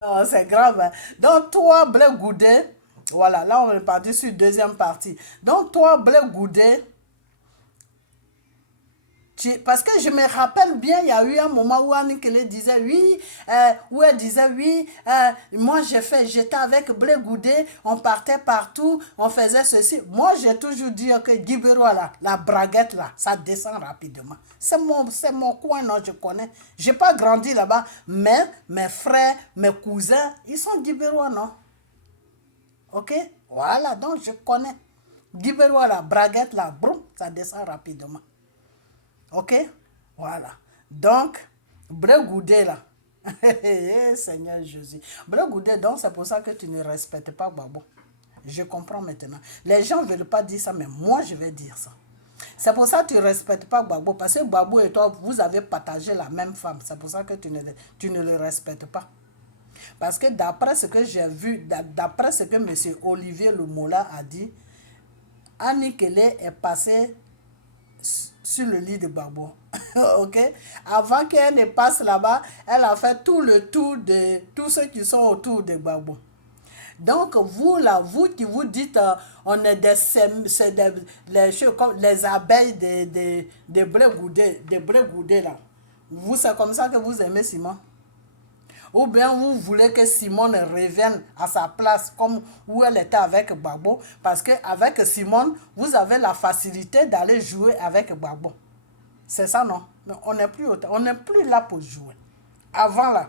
Non, c'est grave, hein. Donc, toi, Blé Goudé, voilà, là, on est parti sur deuxième partie. Donc, toi, Blé Goudé, parce que je me rappelle bien, il y a eu un moment où Annie Kelly disait oui, où elle disait oui, moi j'étais avec Blé Goudé, on partait partout, on faisait ceci. Moi j'ai toujours dit que Guibero là, la braguette là, ça descend rapidement. C'est mon coin, non, je connais. J'ai pas grandi là-bas, mais mes frères, mes cousins, ils sont Guibérois, non? Ok? Voilà, donc je connais. Guibérois la braguette là, boum, ça descend rapidement. Ok? Voilà. Donc, Bregoudé là. Seigneur Jésus. Bregoudé, donc c'est pour ça que tu ne respectes pas Babo. Je comprends maintenant. Les gens ne veulent pas dire ça, mais moi je vais dire ça. C'est pour ça que tu ne respectes pas Gbagbo. Parce que Gbagbo et toi, vous avez partagé la même femme. C'est pour ça que tu ne le respectes pas. Parce que d'après ce que j'ai vu, d'après ce que M. Olivier Lumola a dit, Annie Kelly est passée sur le lit de Gbagbo. Ok? Avant qu'elle ne passe là-bas, elle a fait tout le tour de tous ceux qui sont autour de Gbagbo. Donc, vous là, vous qui vous dites, on est c'est les, comme les abeilles de Blé Goudé là. Vous, c'est comme ça que vous aimez Simon. Ou bien vous voulez que Simone revienne à sa place comme où elle était avec Gbagbo. Parce qu'avec Simone, vous avez la facilité d'aller jouer avec Gbagbo. C'est ça, non? Mais on n'est plus là pour jouer. Avant, là,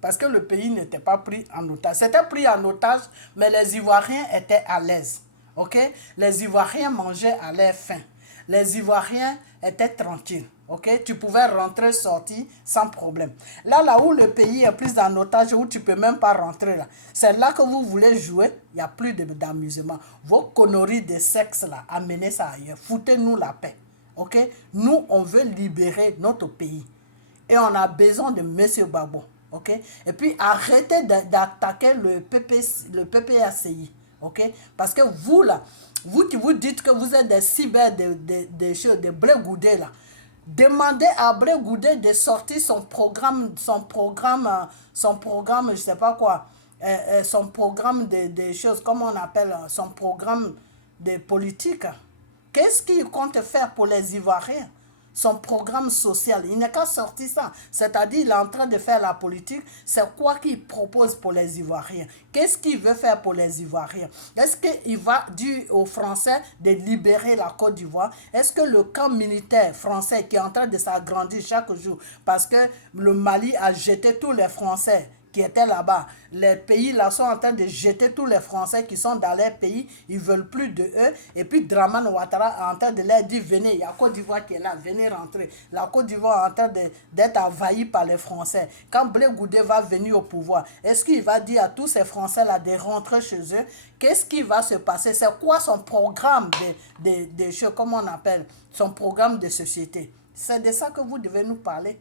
parce que le pays n'était pas pris en otage. C'était pris en otage, mais les Ivoiriens étaient à l'aise. Ok? Les Ivoiriens mangeaient à leur faim. Les Ivoiriens étaient tranquilles. Ok? Tu pouvais rentrer, sortir sans problème. Là où le pays est pris en otage, où tu ne peux même pas rentrer, là, c'est là que vous voulez jouer, il n'y a plus d'amusement. Vos conneries de sexe, là, amenez ça ailleurs. Foutez-nous la paix. Ok? Nous, on veut libérer notre pays. Et on a besoin de M. Babo. Ok? Et puis, arrêtez d'attaquer le PPACI. Ok? Parce que vous, là, vous qui vous dites que vous êtes des cyber, de Blé Goudé, là, demandez à Blé Goudé de sortir son programme, je sais pas quoi, son programme de choses, comment on appelle, son programme de politique. Qu'est-ce qu'il compte faire pour les Ivoiriens? Son programme social, il n'est qu'à sortir ça. C'est-à-dire, il est en train de faire la politique. C'est quoi qu'il propose pour les Ivoiriens? Qu'est-ce qu'il veut faire pour les Ivoiriens? Est-ce qu'il va dire aux Français de libérer la Côte d'Ivoire? Est-ce que le camp militaire français qui est en train de s'agrandir chaque jour, parce que le Mali a jeté tous les Français qui étaient là-bas. Les pays là sont en train de jeter tous les Français qui sont dans leur pays. Ils ne veulent plus de eux. Et puis Draman Ouattara est en train de leur dire, venez, il y a Côte d'Ivoire qui est là, venez rentrer. La Côte d'Ivoire est en train d'être envahie par les Français. Quand Blé Goudé va venir au pouvoir, est-ce qu'il va dire à tous ces Français-là de rentrer chez eux? Qu'est-ce qui va se passer? C'est quoi son programme de choses, comment on appelle, son programme de société? C'est de ça que vous devez nous parler.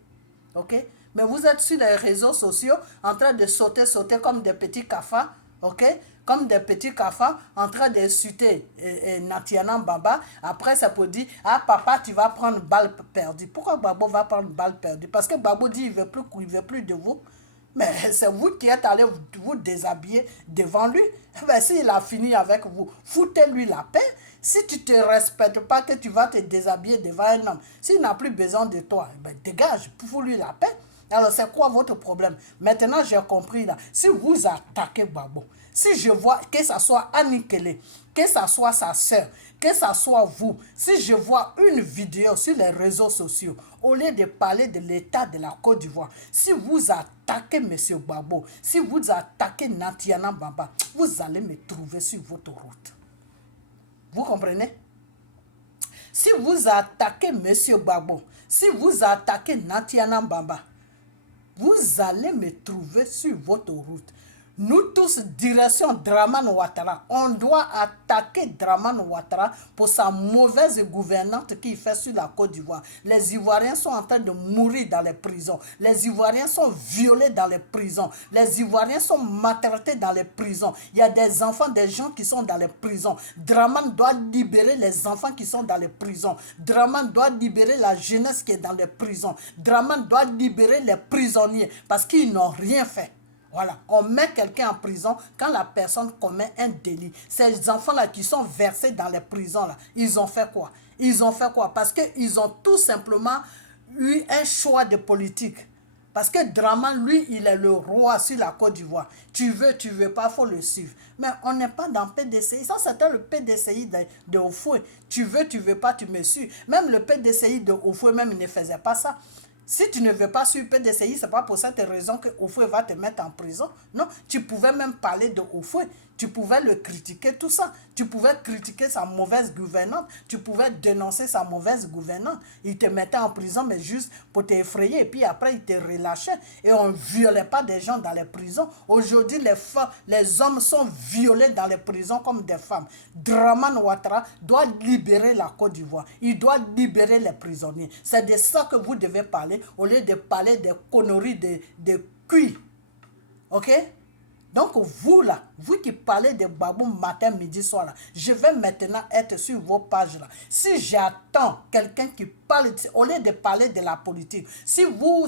Ok? Mais vous êtes sur les réseaux sociaux en train de sauter comme des petits cafards, ok? Comme des petits cafards en train d'insulter Natiana Baba. Après, ça peut dire, ah papa, tu vas prendre balle perdue. Pourquoi Babo va prendre balle perdue? Parce que Babo dit, il veut plus de vous. Mais c'est vous qui êtes allé vous déshabiller devant lui. Ben, s'il a fini avec vous, foutez-lui la paix. Si tu ne te respectes pas, que tu vas te déshabiller devant un homme, s'il n'a plus besoin de toi, ben, dégage, fous-lui la paix. Alors, c'est quoi votre problème? Maintenant, j'ai compris là. Si vous attaquez Babo, si je vois que ce soit Annie Kelly, que ce soit sa soeur, que ce soit vous, si je vois une vidéo sur les réseaux sociaux, au lieu de parler de l'état de la Côte d'Ivoire, si vous attaquez M. Babo, si vous attaquez Natiana Baba, vous allez me trouver sur votre route. Vous comprenez? Si vous attaquez M. Babo, si vous attaquez Natiana Baba, vous allez me trouver sur votre route. Nous tous, direction Draman Ouattara, on doit attaquer Draman Ouattara pour sa mauvaise gouvernance qu'il fait sur la Côte d'Ivoire. Les Ivoiriens sont en train de mourir dans les prisons. Les Ivoiriens sont violés dans les prisons. Les Ivoiriens sont maltraités dans les prisons. Il y a des enfants, des gens qui sont dans les prisons. Draman doit libérer les enfants qui sont dans les prisons. Draman doit libérer la jeunesse qui est dans les prisons. Draman doit libérer les prisonniers parce qu'ils n'ont rien fait. Voilà, on met quelqu'un en prison quand la personne commet un délit. Ces enfants-là qui sont versés dans les prisons-là, ils ont fait quoi? Ils ont fait quoi? Parce qu'ils ont tout simplement eu un choix de politique. Parce que Draman, lui, il est le roi sur la Côte d'Ivoire. Tu veux pas, il faut le suivre. Mais on n'est pas dans le PDCI. Ça, c'était le PDCI de Oufoué. Tu veux pas, tu me suis. Même le PDCI de Oufoué, même, il ne faisait pas ça. Si tu ne veux pas suivre PDCI, ce n'est pas pour cette raison que Oufoué va te mettre en prison. Non, tu pouvais même parler de Oufoué. Tu pouvais le critiquer, tout ça. Tu pouvais critiquer sa mauvaise gouvernance. Tu pouvais dénoncer sa mauvaise gouvernance. Il te mettait en prison, mais juste pour t'effrayer. Et puis après, il te relâchait. Et on ne violait pas des gens dans les prisons. Aujourd'hui, les hommes sont violés dans les prisons comme des femmes. Draman Ouattara doit libérer la Côte d'Ivoire. Il doit libérer les prisonniers. C'est de ça que vous devez parler, au lieu de parler des conneries de cuits. Ok? Donc vous là, vous qui parlez de Babou matin, midi, soir là, je vais maintenant être sur vos pages là. Si j'attends quelqu'un qui parle, au lieu de parler de la politique, si vous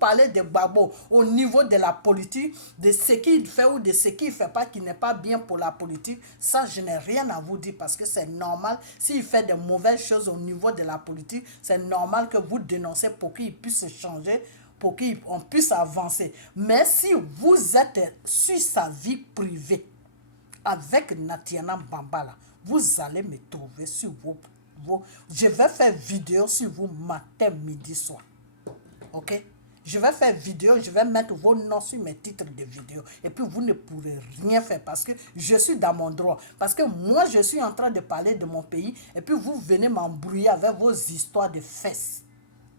parlez de Babou au niveau de la politique, de ce qu'il fait ou de ce qu'il ne fait pas, qui n'est pas bien pour la politique, ça je n'ai rien à vous dire parce que c'est normal. S'il fait de mauvaises choses au niveau de la politique, c'est normal que vous dénoncez pour qu'il puisse changer, pour qu'on puisse avancer. Mais si vous êtes sur sa vie privée avec Natiana Bambala, vous allez me trouver sur vos... Je vais faire vidéo sur vous matin, midi, soir. Ok? Je vais faire vidéo, je vais mettre vos noms sur mes titres de vidéo. Et puis vous ne pourrez rien faire parce que je suis dans mon droit. Parce que moi, je suis en train de parler de mon pays. Et puis vous venez m'embrouiller avec vos histoires de fesses.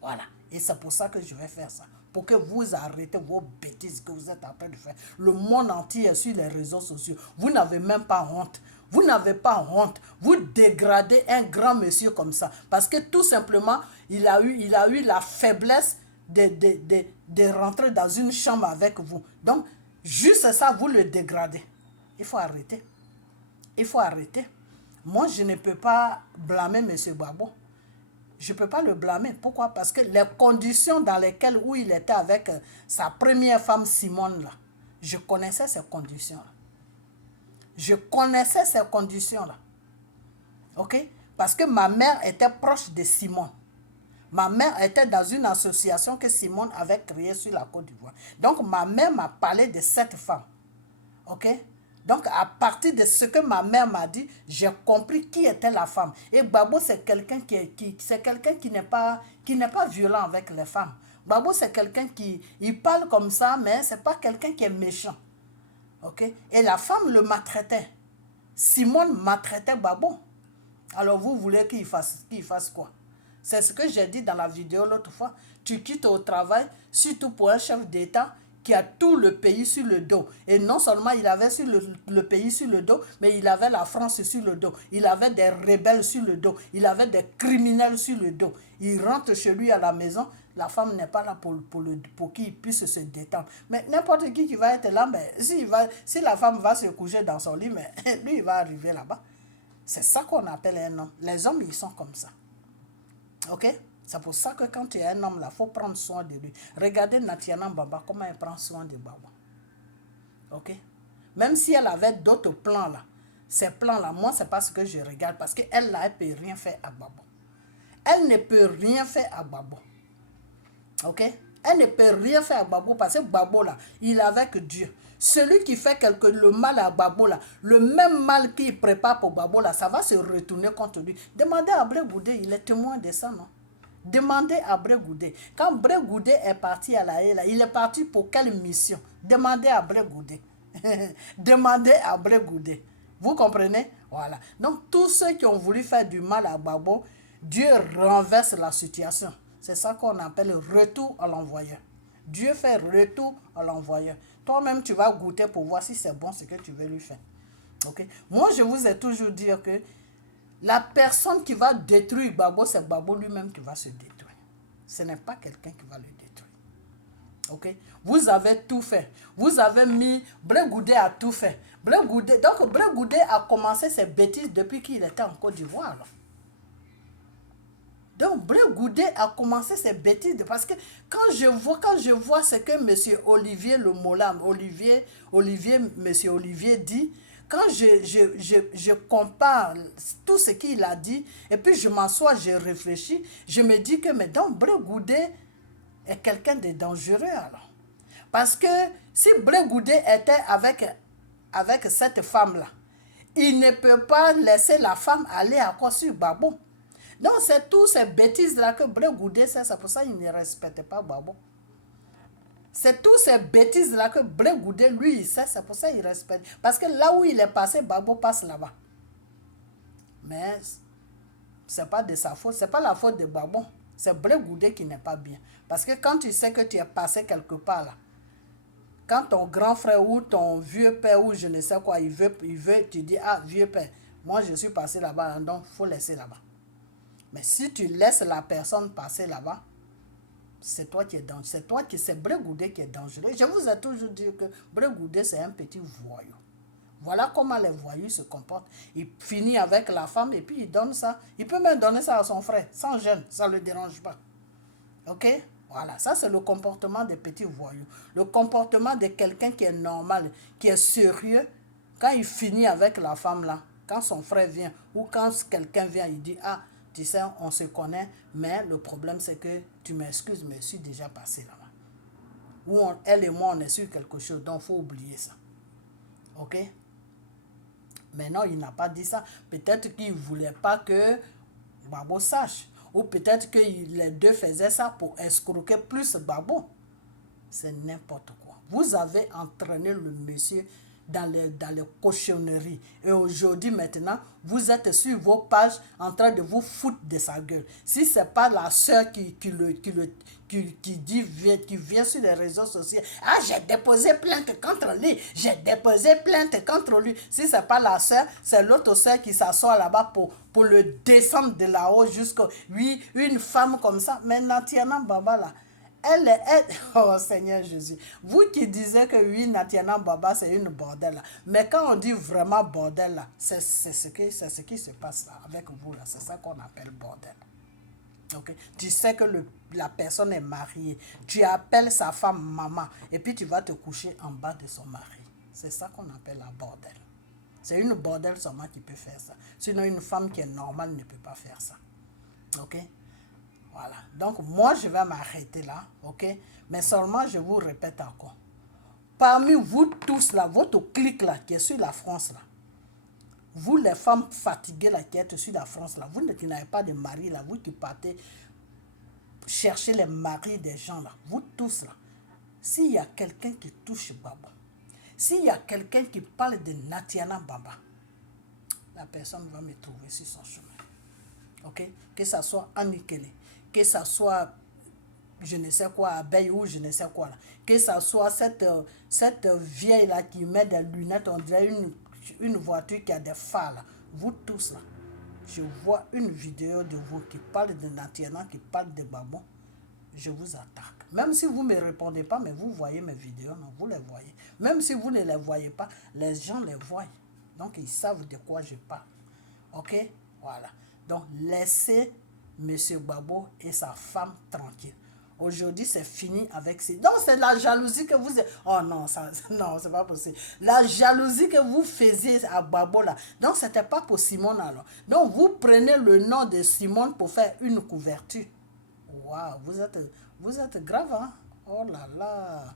Voilà. Et c'est pour ça que je vais faire ça. Pour que vous arrêtez vos bêtises que vous êtes en train de faire. Le monde entier est sur les réseaux sociaux. Vous n'avez même pas honte. Vous n'avez pas honte. Vous dégradez un grand monsieur comme ça. Parce que tout simplement, il a eu la faiblesse de rentrer dans une chambre avec vous. Donc, juste ça, vous le dégradez. Il faut arrêter. Il faut arrêter. Moi, je ne peux pas blâmer M. Babo. Je ne peux pas le blâmer. Pourquoi? Parce que les conditions dans lesquelles où il était avec sa première femme Simone, là, je connaissais ces conditions-là. Je connaissais ces conditions-là. Ok? Parce que ma mère était proche de Simone. Ma mère était dans une association que Simone avait créée sur la Côte d'Ivoire. Donc, ma mère m'a parlé de cette femme. Ok? Donc, à partir de ce que ma mère m'a dit, j'ai compris qui était la femme. Et Babo, c'est quelqu'un qui n'est pas violent avec les femmes. Babo, c'est quelqu'un il parle comme ça, mais ce n'est pas quelqu'un qui est méchant. Ok? Et la femme le maltraitait. Simone maltraitait Babo. Alors, vous voulez qu'il fasse quoi? C'est ce que j'ai dit dans la vidéo l'autre fois. Tu quittes au travail, surtout pour un chef d'État qui a tout le pays sur le dos. Et non seulement il avait sur le pays sur le dos, mais il avait la France sur le dos. Il avait des rebelles sur le dos. Il avait des criminels sur le dos. Il rentre chez lui à la maison. La femme n'est pas là pour qu'il puisse se détendre. Mais n'importe qui va être là, mais si la femme va se coucher dans son lit, mais lui, il va arriver là-bas. C'est ça qu'on appelle un homme. Les hommes, ils sont comme ça. Ok? C'est pour ça que quand tu es un homme là, il faut prendre soin de lui. Regardez Natiana Bamba, comment elle prend soin de Baba. Ok? Même si elle avait d'autres plans là, ces plans là, moi, c'est pas ce que je regarde. Parce qu'elle là, elle ne peut rien faire à Baba. Elle ne peut rien faire à Baba. Ok? Elle ne peut rien faire à Babo parce que Babo là, il est avec Dieu. Celui qui fait le mal à Babo là, le même mal qu'il prépare pour Babo là, ça va se retourner contre lui. Demandez à Bré Goudé, il est témoin de ça, non? Demandez à Bré Goudé. Quand Bré Goudé est parti à la haie là, il est parti pour quelle mission? Demandez à Bré Goudé. Demandez à Bré Goudé. Vous comprenez? Voilà. Donc tous ceux qui ont voulu faire du mal à Babo, Dieu renverse la situation. C'est ça qu'on appelle retour à l'envoyeur. Dieu fait retour à l'envoyeur. Toi-même, tu vas goûter pour voir si c'est bon ce que tu veux lui faire. Okay? Moi, je vous ai toujours dit que la personne qui va détruire Babo, c'est Babo lui-même qui va se détruire. Ce n'est pas quelqu'un qui va le détruire. Okay? Vous avez tout fait. Vous avez mis... Bré Goudé a tout fait. Donc, Bré Goudé a commencé ses bêtises depuis qu'il était en Côte d'Ivoire. Donc, Blé Goudé a commencé ces bêtises. Parce que quand je vois ce que M. Olivier Le Mola, M. Olivier dit, quand je compare tout ce qu'il a dit, et puis je m'assois, je réfléchis, je me dis que, mais donc, Blé Goudé est quelqu'un de dangereux alors. Parce que si Blé Goudé était avec cette femme-là, il ne peut pas laisser la femme aller à quoi sur Gbagbo. Donc c'est toutes ces bêtises-là que Blé Goudé sait, c'est pour ça qu'il ne respecte pas Gbagbo. C'est toutes ces bêtises-là que Blé Goudé, lui, il sait, c'est pour ça qu'il respecte. Parce que là où il est passé, Gbagbo passe là-bas. Mais ce n'est pas de sa faute, ce n'est pas la faute de Gbagbo. C'est Blé Goudé qui n'est pas bien. Parce que quand tu sais que tu es passé quelque part là, quand ton grand frère ou ton vieux père ou je ne sais quoi, il veut, tu dis, ah, vieux père, moi je suis passé là-bas, donc il faut laisser là-bas. Mais si tu laisses la personne passer là-bas, c'est toi qui es dangereux. C'est Blé Goudé qui est dangereux. Je vous ai toujours dit que Blé Goudé, c'est un petit voyou. Voilà comment les voyous se comportent. Il finit avec la femme et puis il donne ça. Il peut même donner ça à son frère, sans gêne, ça ne le dérange pas. Ok? Voilà, ça c'est le comportement des petits voyous. Le comportement de quelqu'un qui est normal, qui est sérieux, quand il finit avec la femme là, quand son frère vient ou quand quelqu'un vient, il dit, ah, tu sais, on se connaît, mais le problème c'est que tu m'excuses, mais je suis déjà passé là-bas. Ou elle et moi, on est sur quelque chose, donc il faut oublier ça. Ok? Mais non, il n'a pas dit ça. Peut-être qu'il ne voulait pas que Gbagbo sache. Ou peut-être que les deux faisaient ça pour escroquer plus Gbagbo. C'est n'importe quoi. Vous avez entraîné le monsieur dans les cochonneries. Et aujourd'hui, maintenant, vous êtes sur vos pages en train de vous foutre de sa gueule. Si ce n'est pas la soeur qui vient sur les réseaux sociaux, ah, j'ai déposé plainte contre lui, j'ai déposé plainte contre lui. Si ce n'est pas la soeur, c'est l'autre soeur qui s'assoit là-bas pour le descendre de là-haut jusqu'au... Oui, une femme comme ça. Mais Natiana Baba là, elle est... Oh Seigneur Jésus. Vous qui disiez que oui, Natiana Baba, c'est une bordel là. Mais quand on dit vraiment bordel là, c'est ce qui se passe là, avec vous là. C'est ça qu'on appelle bordel. Okay? Tu sais que la personne est mariée. Tu appelles sa femme maman. Et puis tu vas te coucher en bas de son mari. C'est ça qu'on appelle la bordel. C'est une bordel seulement qui peut faire ça. Sinon une femme qui est normale ne peut pas faire ça. Ok? Voilà. Donc, moi, je vais m'arrêter là, ok? Mais seulement, je vous répète encore. Parmi vous tous là, votre clique là, qui est sur la France là, vous les femmes fatiguées là, qui êtes sur la France là, vous qui n'avez pas de mari là, vous qui partez chercher les maris des gens là, vous tous là, s'il y a quelqu'un qui touche Baba, s'il y a quelqu'un qui parle de Natiana Baba, la personne va me trouver sur son chemin. Ok? Que ça soit Anikele, que ça soit je ne sais quoi, abeille ou je ne sais quoi là. Que ça soit cette vieille là qui met des lunettes, on dirait une voiture qui a des phares là. Vous tous là, je vois une vidéo de vous qui parle de Natiana, qui parle de Babon, je vous attaque. Même si vous ne me répondez pas, mais vous voyez mes vidéos, non, vous les voyez. Même si vous ne les voyez pas, les gens les voient. Donc ils savent de quoi je parle. Ok? Voilà. Donc laissez M. Gbagbo et sa femme tranquille. Aujourd'hui, c'est fini avec ces... Donc, c'est la jalousie que vous... Oh non, ça, non, c'est pas possible. La jalousie que vous faisiez à Gbagbo, là. Donc, c'était pas pour Simone, alors. Donc, vous prenez le nom de Simone pour faire une couverture. Waouh, vous êtes grave, hein? Oh là là.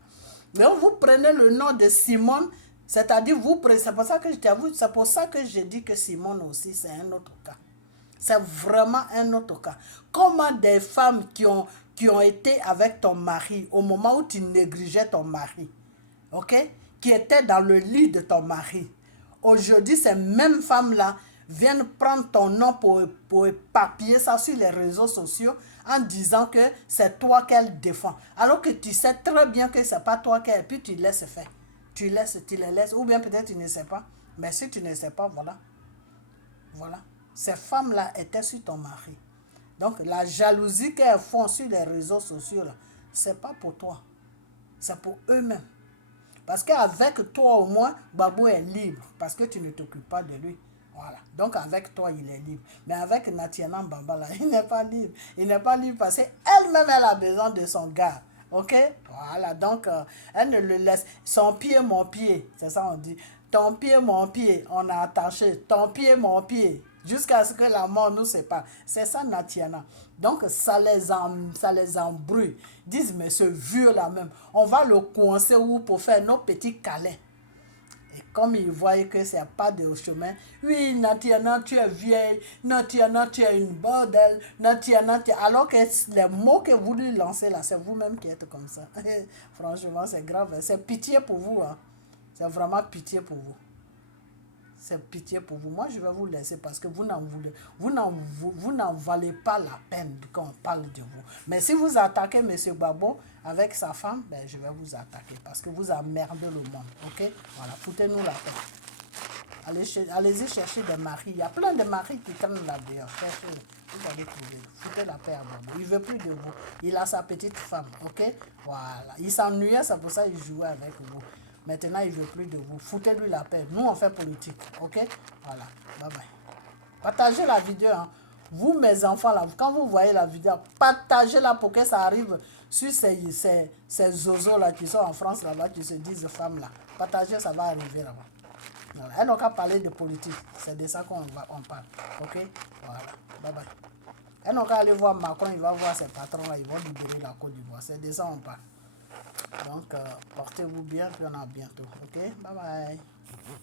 Mais vous prenez le nom de Simone, c'est-à-dire, c'est pour ça que je t'avoue, c'est pour ça que je dis que Simone aussi, c'est un autre cas. C'est vraiment un autre cas. Comment des femmes qui ont été avec ton mari au moment où tu négligeais ton mari, ok, qui étaient dans le lit de ton mari, aujourd'hui, ces mêmes femmes-là viennent prendre ton nom pour éparpiller ça sur les réseaux sociaux en disant que c'est toi qu'elle défend. Alors que tu sais très bien que ce n'est pas toi qu'elle, puis tu laisses faire. Tu les laisses, ou bien peut-être tu ne sais pas. Mais si tu ne sais pas, voilà. Voilà. Ces femmes-là étaient sur ton mari. Donc, la jalousie qu'elles font sur les réseaux sociaux, ce n'est pas pour toi. C'est pour eux-mêmes. Parce qu'avec toi, au moins, Babou est libre. Parce que tu ne t'occupes pas de lui. Voilà. Donc avec toi, il est libre. Mais avec Natiana Mbamba, là, il n'est pas libre. Il n'est pas libre parce qu'elle-même, elle a besoin de son gars. Ok? Voilà. Donc, elle ne le laisse. Son pied, mon pied. C'est ça, on dit. Ton pied, mon pied. On a attaché. Ton pied, mon pied. Jusqu'à ce que la mort nous sépare. C'est ça, Natiana. Donc, ça les embrouille. Ils disent, mais ce vieux-là même, on va le coincer où pour faire nos petits câlins. Et comme ils voient que c'est pas de chemin, oui, Natiana, tu es vieille, Natiana, tu es une bordel, Natiana, tu es... Alors que les mots que vous lui lancez là, c'est vous-même qui êtes comme ça. Franchement, c'est grave. C'est pitié pour vous. Hein. C'est vraiment pitié pour vous. C'est pitié pour vous. Moi, je vais vous laisser parce que vous n'en valez pas la peine quand on parle de vous. Mais si vous attaquez M. Gbagbo avec sa femme, ben, je vais vous attaquer parce que vous emmerdez le monde. Ok? Voilà, foutez-nous la paix. Allez-y chercher des maris. Il y a plein de maris qui traînent là-dehors. Cherchez-les. Vous allez trouver. Foutez la paix à Gbagbo. Il ne veut plus de vous. Il a sa petite femme. Ok? Voilà. Il s'ennuyait, c'est pour ça qu'il jouait avec vous. Maintenant, il ne veut plus de vous. Foutez-lui la paix. Nous, on fait politique. Ok? Voilà. Bye bye. Partagez la vidéo. Hein. Vous, mes enfants, là, quand vous voyez la vidéo, partagez-la pour que ça arrive sur ces zozos là qui sont en France là-bas, qui se disent femmes là. Partagez, ça va arriver là-bas. Voilà. Elle n'a qu'à parler de politique. C'est de ça qu'on parle. Ok? Voilà. Bye bye. Elle n'a qu'à aller voir Macron, il va voir ses patrons là, ils vont libérer la Côte d'Ivoire. C'est de ça qu'on parle. Donc, portez-vous bien, puis on a bientôt. Ok? Bye bye.